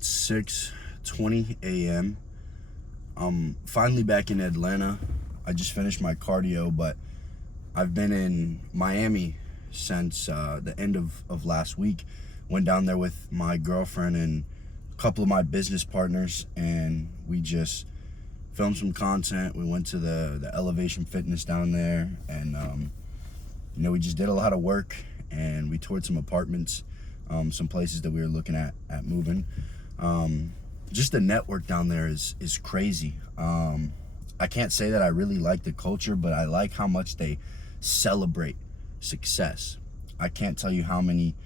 6:20 a.m. I'm finally back in Atlanta. I just finished my cardio, but I've been in Miami since the end of last week. Went down there with my girlfriend and a couple of my business partners, and we just filmed some content. We went to the Elevation Fitness down there, and we just did a lot of work, and we toured some apartments, some places that we were looking at moving. Just the network down there is crazy. I can't say that I really like the culture, but I like how much they celebrate success. I can't tell you how many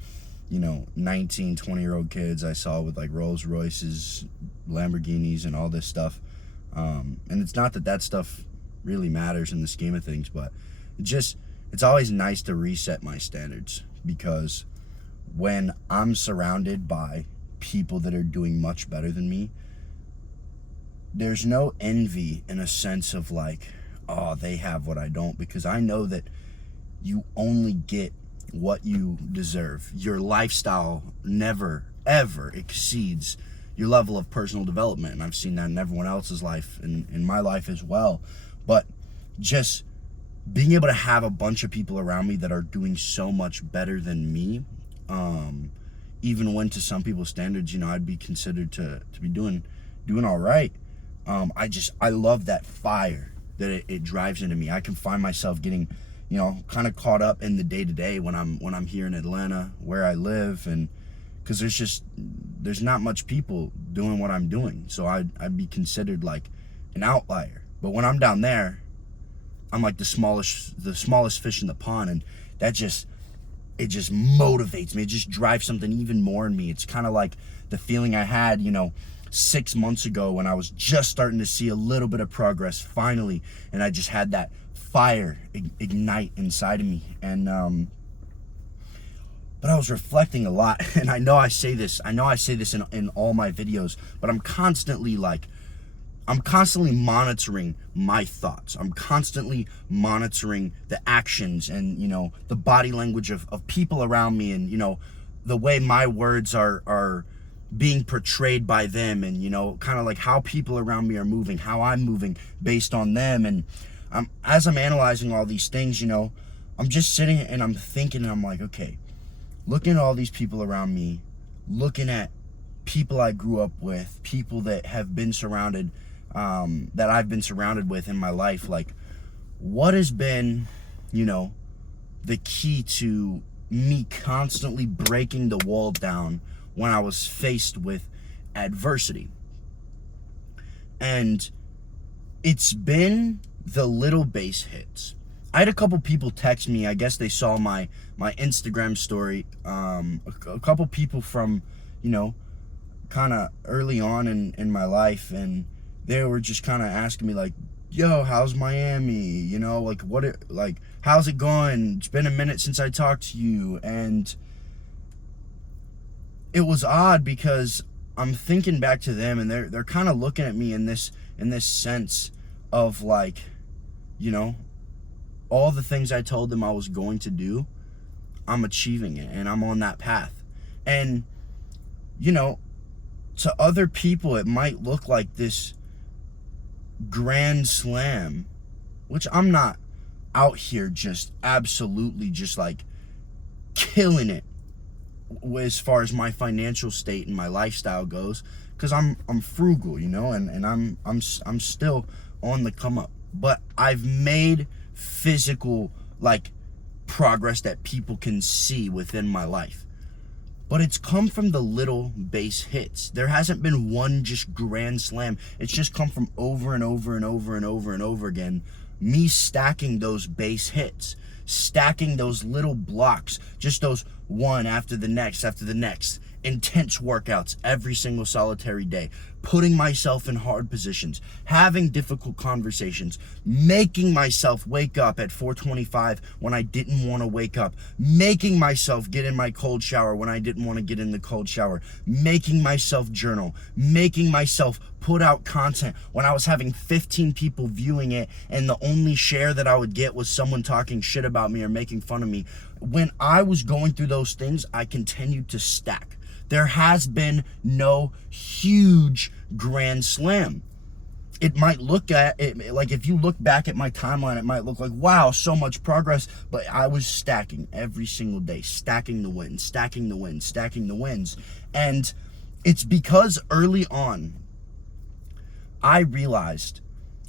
19, 20-year-old kids I saw with like Rolls Royces, Lamborghinis, and all this stuff. And it's not that stuff really matters in the scheme of things, but it's always nice to reset my standards, because when I'm surrounded by people that are doing much better than me, there's no envy in a sense of like, oh, they have what I don't, because I know that you only get what you deserve. Your lifestyle never, ever exceeds your level of personal development. And I've seen that in everyone else's life, and in my life as well. But just being able to have a bunch of people around me that are doing so much better than me, even when to some people's standards, I'd be considered to be doing all right. I love that fire that it drives into me. I can find myself getting, kind of caught up in the day-to-day when I'm here in Atlanta, where I live, and because there's not much people doing what I'm doing, so I'd be considered like an outlier. But when I'm down there, I'm like the smallest fish in the pond, and it just motivates me. It just drives something even more in me. It's kind of like the feeling I had, 6 months ago when I was just starting to see a little bit of progress finally, and I just had that fire ignite inside of me. And but I was reflecting a lot, and I know I say this in all my videos, but I'm constantly monitoring my thoughts. I'm constantly monitoring the actions and, the body language of people around me, and, the way my words are being portrayed by them, and, kind of like how people around me are moving, how I'm moving based on them. And as I'm analyzing all these things, I'm just sitting and I'm thinking, and I'm like, okay, looking at all these people around me, looking at people I grew up with, people that have been surrounded, that I've been surrounded with in my life, like, what has been, the key to me constantly breaking the wall down when I was faced with adversity? And it's been the little base hits. I had a couple people text me. I guess they saw my Instagram story. A couple people from, kind of early on in my life, and they were just kind of asking me like, yo, how's Miami? How's it going? It's been a minute since I talked to you. And it was odd, because I'm thinking back to them, and they're kind of looking at me in this sense of like, all the things I told them I was going to do, I'm achieving it, and I'm on that path. And, to other people, it might look like this grand slam, which I'm not out here just absolutely just like killing it as far as my financial state and my lifestyle goes, because I'm frugal, and I'm still on the come up. But I've made physical like progress that people can see within my life. But it's come from the little base hits. There hasn't been one just grand slam. It's just come from over and over and over and over and over again, me stacking those base hits, stacking those little blocks, just those one after the next, intense workouts every single solitary day, putting myself in hard positions, having difficult conversations, making myself wake up at 4:25 when I didn't want to wake up, making myself get in my cold shower when I didn't want to get in the cold shower, making myself journal, making myself put out content when I was having 15 people viewing it, and the only share that I would get was someone talking shit about me or making fun of me. When I was going through those things, I continued to stack There has been no huge grand slam. It might look at it like, if you look back at my timeline, it might look like, wow, so much progress. But I was stacking every single day, stacking the wins, stacking the wins, stacking the wins. And it's because early on, I realized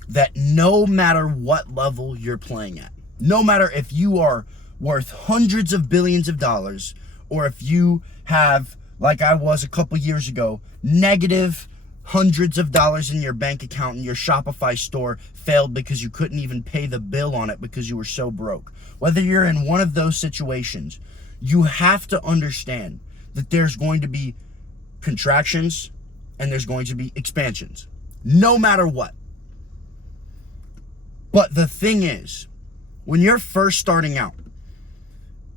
that no matter what level you're playing at, no matter if you are worth hundreds of billions of dollars, or if you have, like I was a couple years ago, negative hundreds of dollars in your bank account and your Shopify store failed because you couldn't even pay the bill on it because you were so broke. Whether you're in one of those situations, you have to understand that there's going to be contractions and there's going to be expansions, no matter what. But the thing is, when you're first starting out,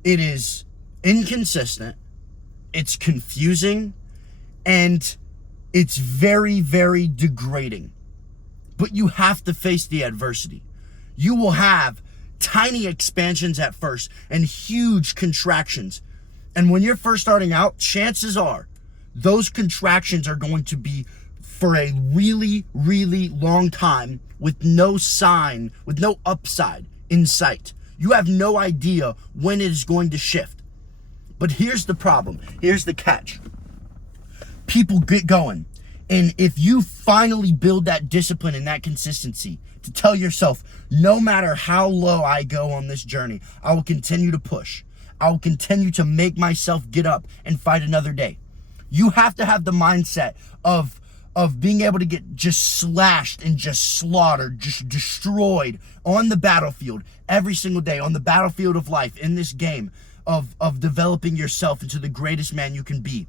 it is inconsistent, it's confusing, and it's very, very degrading. But you have to face the adversity. You will have tiny expansions at first and huge contractions. And when you're first starting out, chances are those contractions are going to be for a really, really long time with no sign, with no upside in sight. You have no idea when it is going to shift. But here's the problem. Here's the catch. People get going. And if you finally build that discipline and that consistency to tell yourself, no matter how low I go on this journey, I will continue to push. I will continue to make myself get up and fight another day. You have to have the mindset of being able to get just slashed and just slaughtered, just destroyed on the battlefield every single day, on the battlefield of life, in this game of developing yourself into the greatest man you can be.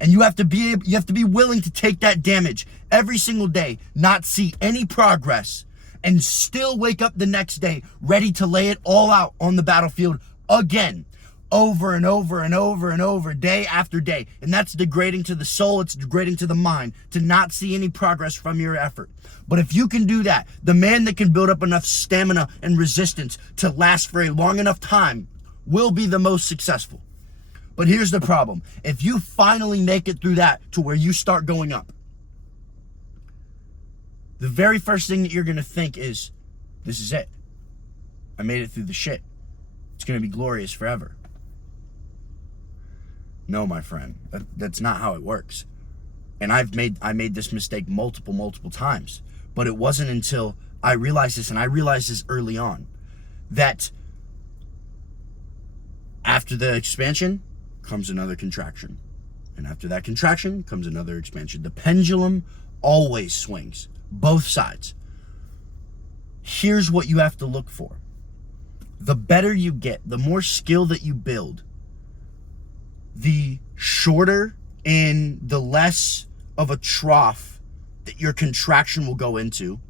And you have to be willing to take that damage every single day, not see any progress, and still wake up the next day ready to lay it all out on the battlefield again, over and over and over and over, day after day. And that's degrading to the soul, it's degrading to the mind to not see any progress from your effort. But if you can do that, the man that can build up enough stamina and resistance to last for a long enough time will be the most successful. But here's the problem. If you finally make it through that to where you start going up, the very first thing that you're going to think is, this is it. I made it through the shit. It's going to be glorious forever. No, my friend, that's not how it works. And I made this mistake multiple times. But it wasn't until I realized this, and I realized this early on, that after the expansion comes another contraction. And after that contraction comes another expansion. The pendulum always swings, both sides. Here's what you have to look for. The better you get, the more skill that you build, the shorter and the less of a trough that your contraction will go into,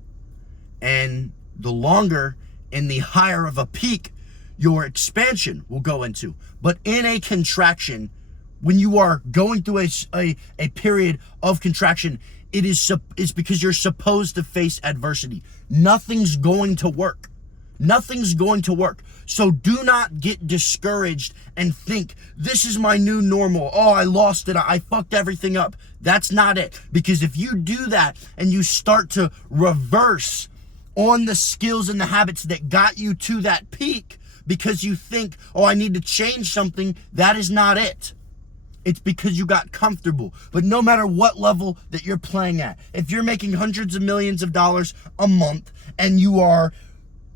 and the longer and the higher of a peak your expansion will go into. But in a contraction, when you are going through a period of contraction, it's because you're supposed to face adversity. Nothing's going to work. Nothing's going to work. So do not get discouraged and think, this is my new normal. Oh, I lost it. I fucked everything up. That's not it. Because if you do that and you start to reverse on the skills and the habits that got you to that peak, because you think, oh, I need to change something, that is not it. It's because you got comfortable. But no matter what level that you're playing at, if you're making hundreds of millions of dollars a month and you are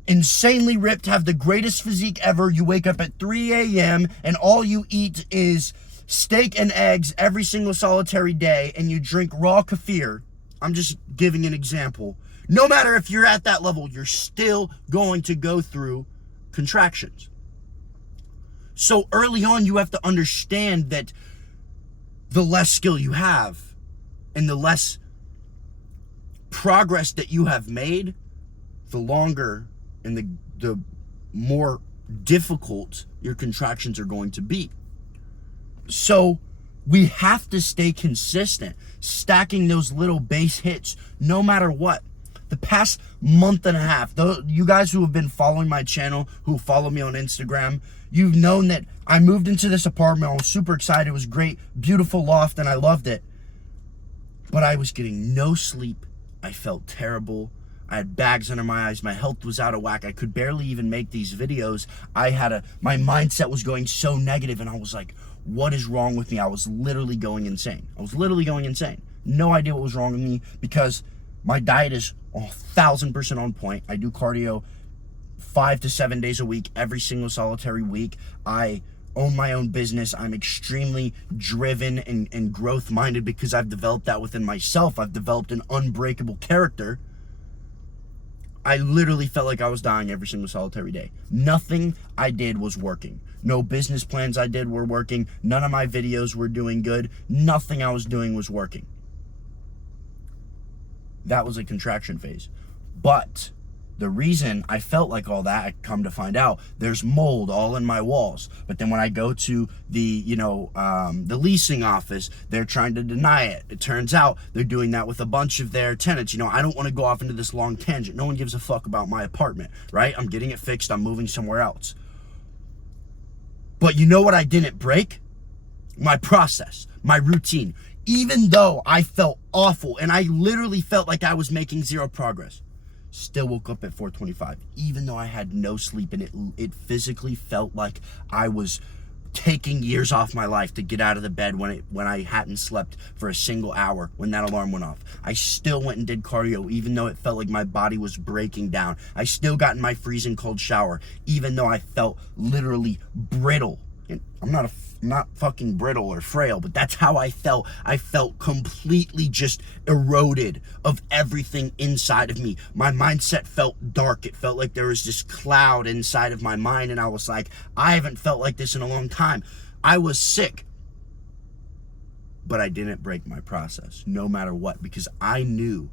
insanely ripped, have the greatest physique ever, you wake up at 3 a.m. and all you eat is steak and eggs every single solitary day, and you drink raw kefir, I'm just giving an example. No matter if you're at that level, you're still going to go through contractions. So early on, you have to understand that the less skill you have and the less progress that you have made, the longer and the more difficult your contractions are going to be. So we have to stay consistent, stacking those little base hits no matter what. The past month and a half, you guys who have been following my channel, who follow me on Instagram, you've known that I moved into this apartment. I was super excited. It was great, beautiful loft, and I loved it. But I was getting no sleep. I felt terrible. I had bags under my eyes. My health was out of whack. I could barely even make these videos. My mindset was going so negative, and I was like, what is wrong with me? I was literally going insane. No idea what was wrong with me, because my diet is 1,000% on point. I do cardio 5 to 7 days a week, every single solitary week. I own my own business. I'm extremely driven and growth-minded because I've developed that within myself. I've developed an unbreakable character. I literally felt like I was dying every single solitary day. Nothing I did was working. No business plans I did were working. None of my videos were doing good. Nothing I was doing was working. That was a contraction phase. But the reason I felt like all that, I come to find out, there's mold all in my walls. But then when I go to the leasing office, they're trying to deny it. It turns out they're doing that with a bunch of their tenants. I don't want to go off into this long tangent. No one gives a fuck about my apartment, right? I'm getting it fixed. I'm moving somewhere else. But you know what I didn't break? My process, my routine. Even though I felt awful and I literally felt like I was making zero progress, still woke up at 4:25, even though I had no sleep, and it physically felt like I was taking years off my life to get out of the bed when I hadn't slept for a single hour when that alarm went off. I still went and did cardio, even though it felt like my body was breaking down. I still got in my freezing cold shower, even though I felt literally brittle. And I'm not fucking brittle or frail, but that's how I felt. I felt completely just eroded of everything inside of me. My mindset felt dark. It felt like there was this cloud inside of my mind, and I was like, I haven't felt like this in a long time. I was sick, but I didn't break my process, no matter what, because I knew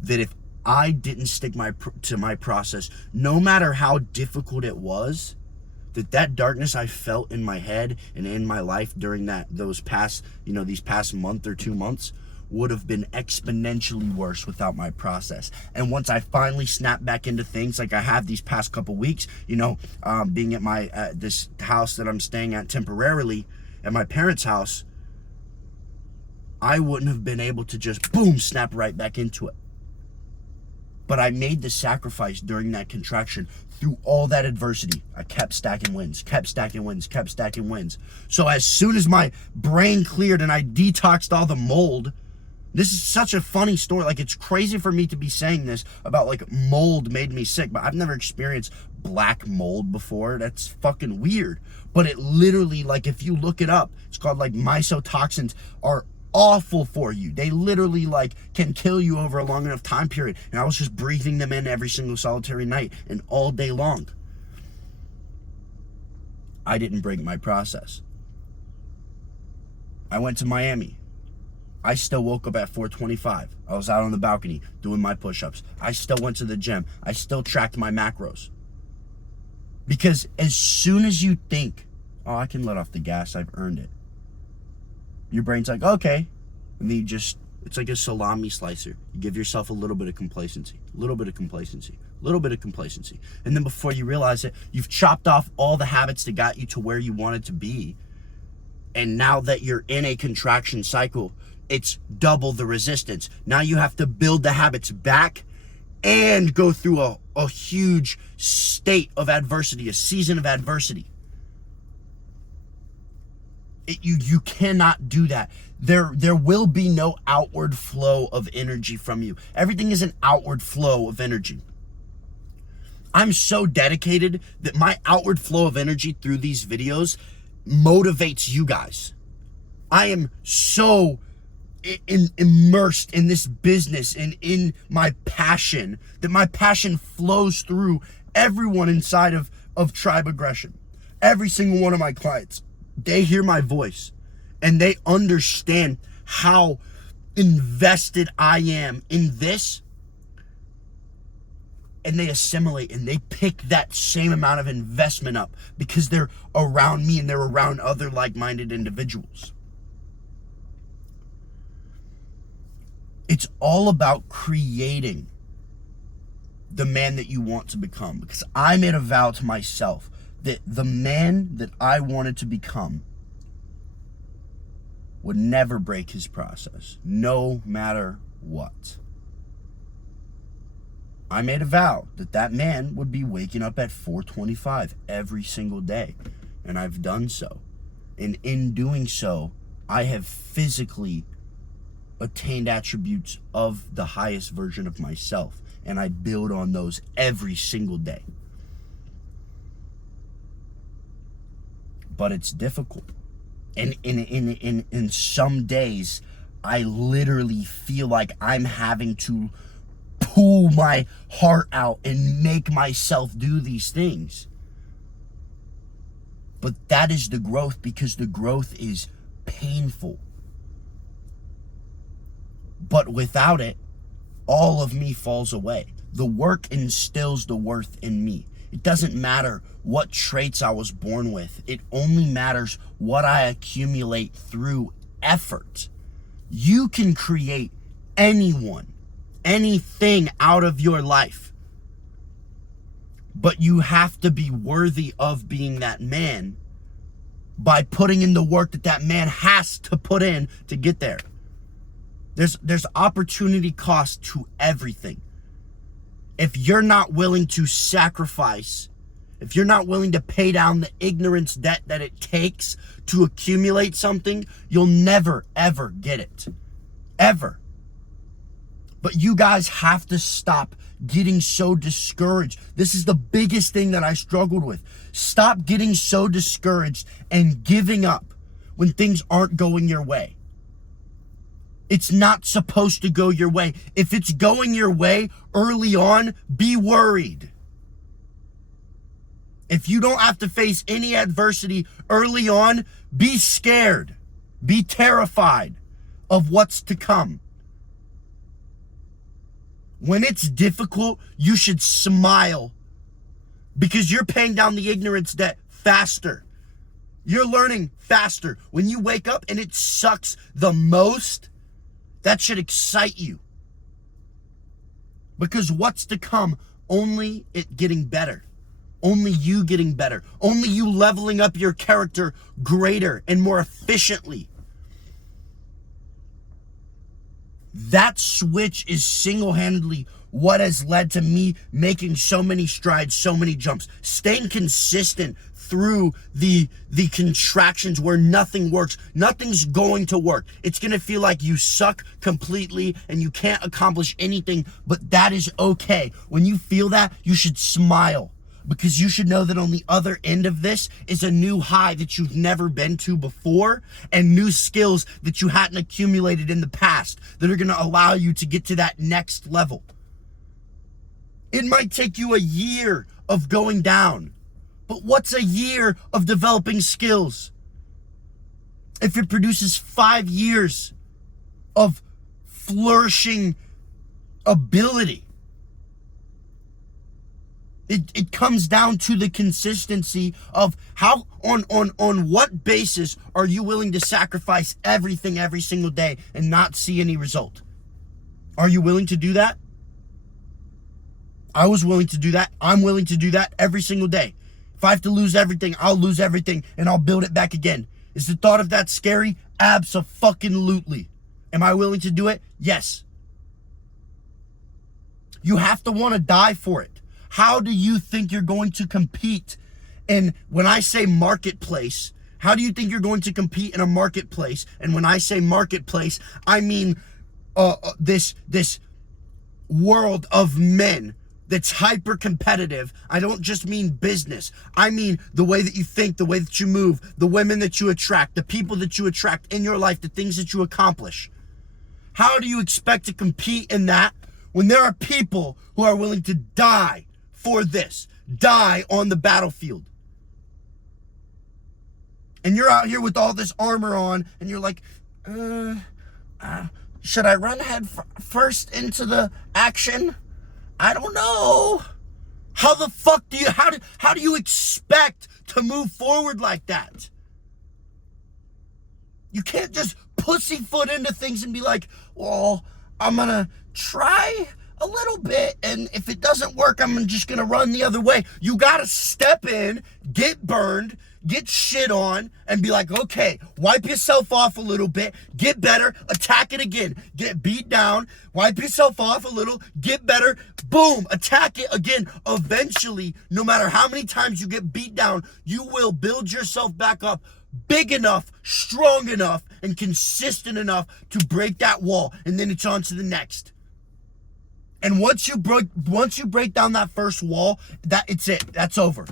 that if I didn't stick to my process, no matter how difficult it was, that darkness I felt in my head and in my life during these past month or 2 months would have been exponentially worse without my process. And once I finally snapped back into things like I have these past couple weeks, being at this house that I'm staying at temporarily, at my parents' house, I wouldn't have been able to just boom, snap right back into it. But I made the sacrifice during that contraction. Through all that adversity, I kept stacking wins. So as soon as my brain cleared and I detoxed all the mold, this is such a funny story. Like, it's crazy for me to be saying this about like mold made me sick, but I've never experienced black mold before. That's fucking weird. But it literally, like, if you look it up, it's called like mycotoxins are awful for you. They literally like can kill you over a long enough time period. And I was just breathing them in every single solitary night and all day long. I didn't break my process. I went to Miami. I still woke up at 4:25. I was out on the balcony doing my push-ups. I still went to the gym. I still tracked my macros. Because as soon as you think, oh, I can let off the gas, I've earned it, your brain's like, okay. And then it's like a salami slicer. You give yourself a little bit of complacency. And then before you realize it, you've chopped off all the habits that got you to where you wanted to be. And now that you're in a contraction cycle, it's double the resistance. Now you have to build the habits back and go through a huge state of adversity, a season of adversity. You cannot do that. There will be no outward flow of energy from you. Everything is an outward flow of energy. I'm so dedicated that my outward flow of energy through these videos motivates you guys. I am so immersed in this business and in my passion that my passion flows through everyone inside of Tribe Aggression. Every single one of my clients, they hear my voice and they understand how invested I am in this, and they assimilate and they pick that same amount of investment up because they're around me and they're around other like-minded individuals. It's all about creating the man that you want to become. Because I made a vow to myself that the man that I wanted to become would never break his process, no matter what. I made a vow that that man would be waking up at 4:25 every single day, and I've done so. And in doing so, I have physically attained attributes of the highest version of myself, and I build on those every single day. But it's difficult. And in some days, I literally feel like I'm having to pull my heart out and make myself do these things. But that is the growth, because the growth is painful. But without it, all of me falls away. The work instills the worth in me. It doesn't matter what traits I was born with. It only matters what I accumulate through effort. You can create anything out of your life. But you have to be worthy of being that man by putting in the work that that man has to put in to get there. There's opportunity cost to everything. If you're not willing to sacrifice, if you're not willing to pay down the ignorance debt that it takes to accumulate something, you'll never, ever get it. Ever. But you guys have to stop getting so discouraged. This is the biggest thing that I struggled with. Stop getting so discouraged and giving up when things aren't going your way. It's not supposed to go your way. If it's going your way early on, be worried. If you don't have to face any adversity early on, be scared. Be terrified of what's to come. When it's difficult, you should smile, because you're paying down the ignorance debt faster. You're learning faster. When you wake up and it sucks the most, that should excite you. Because what's to come? Only it getting better. Only you getting better. Only you leveling up your character greater and more efficiently. That switch is single-handedly what has led to me making so many strides, so many jumps. Staying consistent through the contractions where nothing works. Nothing's going to work. It's going to feel like you suck completely and you can't accomplish anything, but that is okay. When you feel that, you should smile, because you should know that on the other end of this is a new high that you've never been to before, and new skills that you hadn't accumulated in the past that are going to allow you to get to that next level. It might take you a year of going down, but what's a year of developing skills if it produces 5 years of flourishing ability? It comes down to the consistency of how, on what basis are you willing to sacrifice everything every single day and not see any result? Are you willing to do that? I was willing to do that. I'm willing to do that every single day. If I have to lose everything, I'll lose everything and I'll build it back again. Is the thought of that scary? Abso-fucking-lutely. Am I willing to do it? Yes. You have to want to die for it. How do you think you're going to compete? And when I say marketplace, how do you think you're going to compete in a marketplace? And when I say marketplace, I mean this world of men that's hyper competitive. I don't just mean business. I mean the way that you think, the way that you move, the women that you attract, the people that you attract in your life, the things that you accomplish. How do you expect to compete in that when there are people who are willing to die for this, die on the battlefield? And you're out here with all this armor on and you're like, should I run head first into the action? I don't know. How the fuck do you expect to move forward like that? You can't just pussyfoot into things and be like, well, I'm gonna try a little bit, and if it doesn't work, I'm just gonna run the other way. You gotta step in, get burned, get shit on, and be like, okay, wipe yourself off a little bit, get better, attack it again, get beat down, wipe yourself off a little, get better, boom, attack it again. Eventually, no matter how many times you get beat down, you will build yourself back up big enough, strong enough, and consistent enough to break that wall, and then it's on to the next. And once you break down that first wall, it's it. That's over.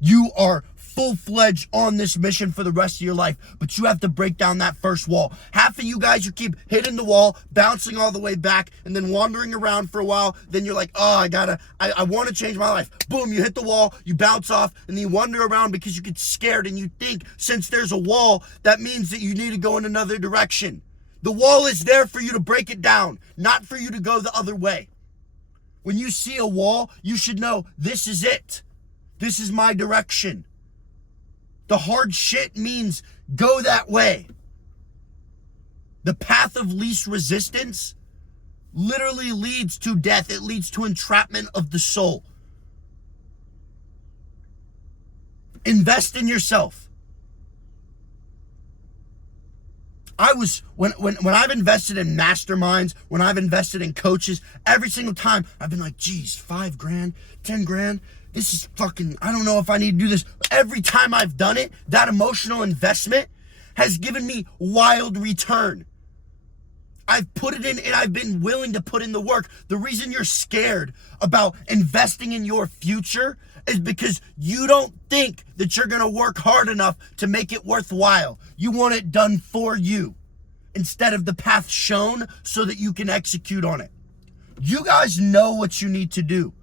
You are full-fledged on this mission for the rest of your life, but you have to break down that first wall. Half of you guys, you keep hitting the wall, bouncing all the way back, and then wandering around for a while. Then you're like, oh, I want to change my life. Boom, you hit the wall, you bounce off, and then you wander around because you get scared, and you think since there's a wall, that means that you need to go in another direction. The wall is there for you to break it down, not for you to go the other way. When you see a wall, you should know this is it. This is my direction. The hard shit means go that way. The path of least resistance literally leads to death. It leads to entrapment of the soul. Invest in yourself. When I've invested in masterminds, when I've invested in coaches, every single time I've been like, geez, $5,000, $10,000, this is fucking, I don't know if I need to do this. Every time I've done it, that emotional investment has given me wild return. I've put it in and I've been willing to put in the work. The reason you're scared about investing in your future is because you don't think that you're going to work hard enough to make it worthwhile. You want it done for you instead of the path shown so that you can execute on it. You guys know what you need to do.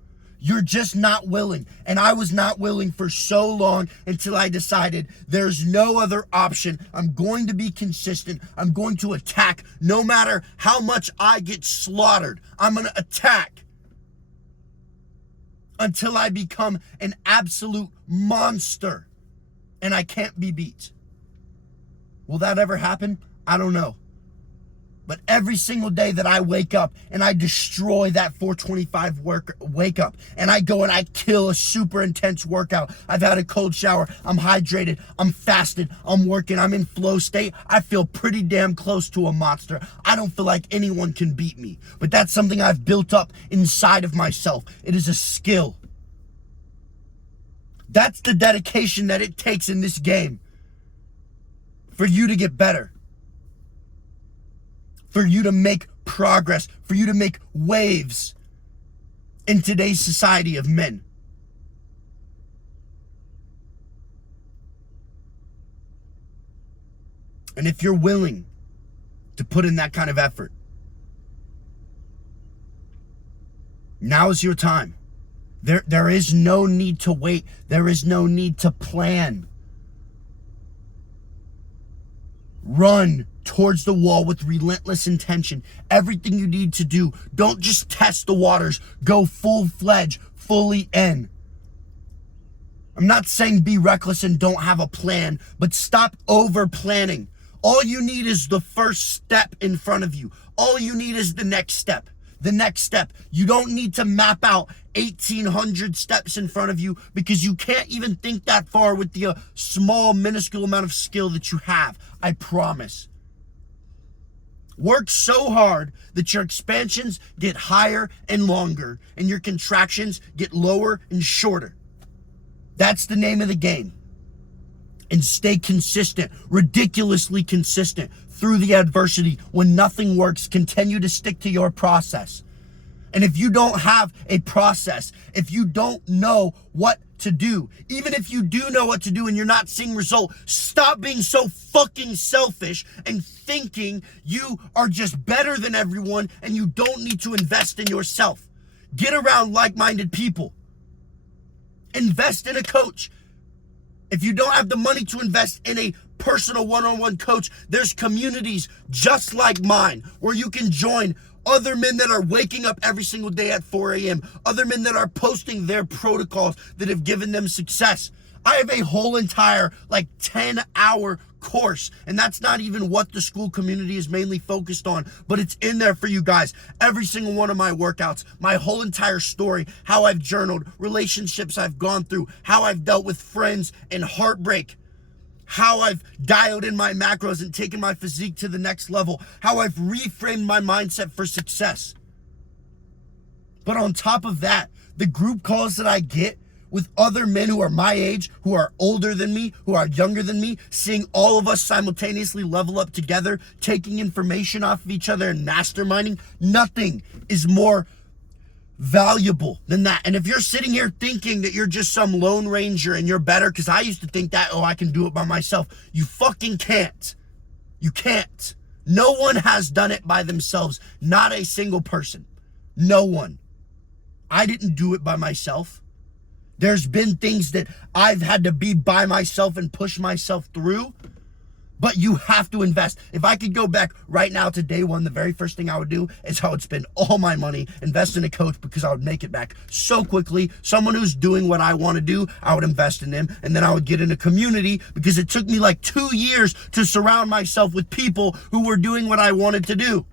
You're just not willing. And I was not willing for so long until I decided there's no other option. I'm going to be consistent. I'm going to attack no matter how much I get slaughtered. I'm going to attack until I become an absolute monster and I can't be beat. Will that ever happen? I don't know. But every single day that I wake up and I destroy that 425 wake up and I go and I kill a super intense workout. I've had a cold shower. I'm hydrated. I'm fasted. I'm working. I'm in flow state. I feel pretty damn close to a monster. I don't feel like anyone can beat me. But that's something I've built up inside of myself. It is a skill. That's the dedication that it takes in this game for you to get better. For you to make progress, for you to make waves in today's society of men. And if you're willing to put in that kind of effort, now is your time. There is no need to wait. There is no need to plan. Run towards the wall with relentless intention. Everything you need to do. Don't just test the waters. Go full-fledged, fully in. I'm not saying be reckless and don't have a plan, but stop over-planning. All you need is the first step in front of you. All you need is the next step. The next step. You don't need to map out 1,800 steps in front of you because you can't even think that far with the small, minuscule amount of skill that you have. I promise. Work so hard that your expansions get higher and longer and your contractions get lower and shorter. That's the name of the game. And stay consistent, ridiculously consistent through the adversity. When nothing works, continue to stick to your process. And if you don't have a process, if you don't know what to do, even if you do know what to do and you're not seeing result, stop being so fucking selfish and thinking you are just better than everyone and you don't need to invest in yourself. Get around like-minded people. Invest in a coach. If you don't have the money to invest in a personal one-on-one coach, there's communities just like mine where you can join other men that are waking up every single day at 4 a.m., other men that are posting their protocols that have given them success. I have a whole entire 10-hour course. And that's not even what the school community is mainly focused on, but it's in there for you guys. Every single one of my workouts, my whole entire story, how I've journaled, relationships I've gone through, how I've dealt with friends and heartbreak, how I've dialed in my macros and taken my physique to the next level, how I've reframed my mindset for success. But on top of that, the group calls that I get with other men who are my age, who are older than me, who are younger than me, seeing all of us simultaneously level up together, taking information off of each other and masterminding, nothing is more valuable than that. And if you're sitting here thinking that you're just some lone ranger and you're better, because I used to think that, oh, I can do it by myself. You fucking can't. You can't. No one has done it by themselves. Not a single person. No one. I didn't do it by myself. There's been things that I've had to be by myself and push myself through, but you have to invest. If I could go back right now to day one, the very first thing I would do is I would spend all my money, invest in a coach, because I would make it back so quickly. Someone who's doing what I want to do, I would invest in them, and then I would get in a community, because it took me like 2 years to surround myself with people who were doing what I wanted to do.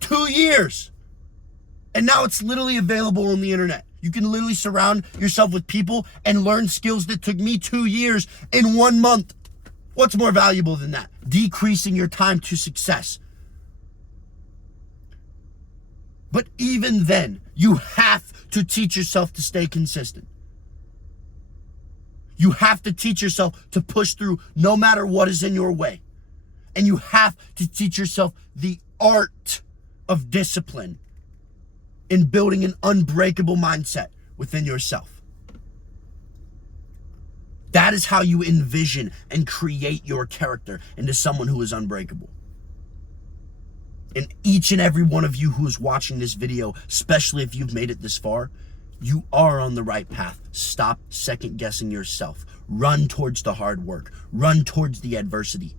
2 years. And now it's literally available on the internet. You can literally surround yourself with people and learn skills that took me 2 years in 1 month. What's more valuable than that? Decreasing your time to success. But even then, you have to teach yourself to stay consistent. You have to teach yourself to push through no matter what is in your way. And you have to teach yourself the art of discipline in building an unbreakable mindset within yourself. That is how you envision and create your character into someone who is unbreakable. And each and every one of you who is watching this video, especially if you've made it this far, you are on the right path. Stop second guessing yourself. Run towards the hard work. Run towards the adversity.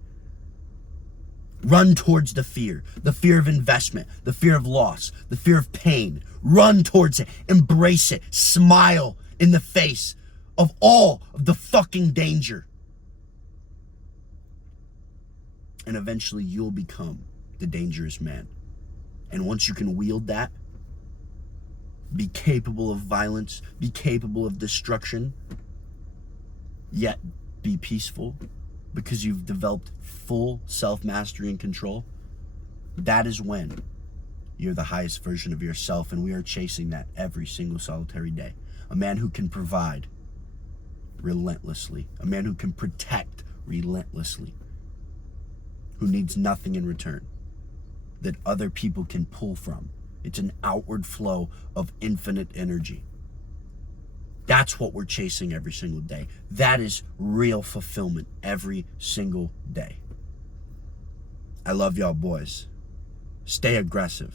Run towards the fear of investment, the fear of loss, the fear of pain. Run towards it, embrace it, smile in the face of all of the fucking danger. And eventually you'll become the dangerous man. And once you can wield that, be capable of violence, be capable of destruction, yet be peaceful, because you've developed full self-mastery and control, that is when you're the highest version of yourself, and we are chasing that every single solitary day. A man who can provide relentlessly, a man who can protect relentlessly, who needs nothing in return, that other people can pull from. It's an outward flow of infinite energy. That's what we're chasing every single day. That is real fulfillment every single day. I love y'all boys. Stay aggressive.